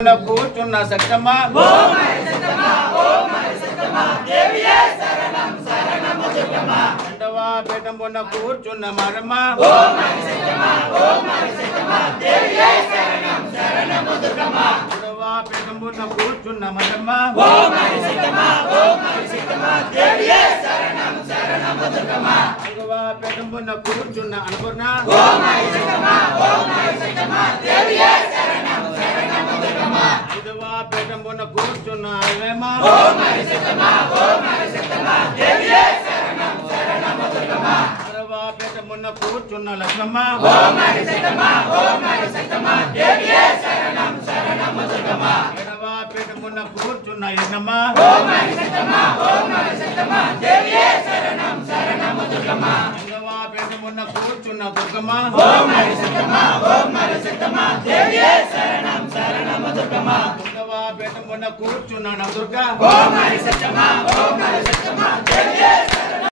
కూర్చున్న సత్తమ్మ రెండవ పీఠం పొన్న కూర్చున్న మరమ్మ మూడవ పీఠం పొన్న కూర్చున్న మరమ్మ నాలుగవ పీఠం పొన్న కూర్చున్న అన్నపూర్ణ ఐదవ పీఠం పొన్న కూర్చున్న అలవేమ ఆరవ పీఠం పొన్న కూర్చున్న లక్ష్మమ్మ ఏడవ పీఠం పొన్న కూర్చున్న యజ్ఞమ్మ ఎనిమిదవ పీఠం పొన్న కూర్చున్న దుర్గమ్మ తొమ్మిదవ పీఠం పొన్న కూర్చున్న నవదుర్గ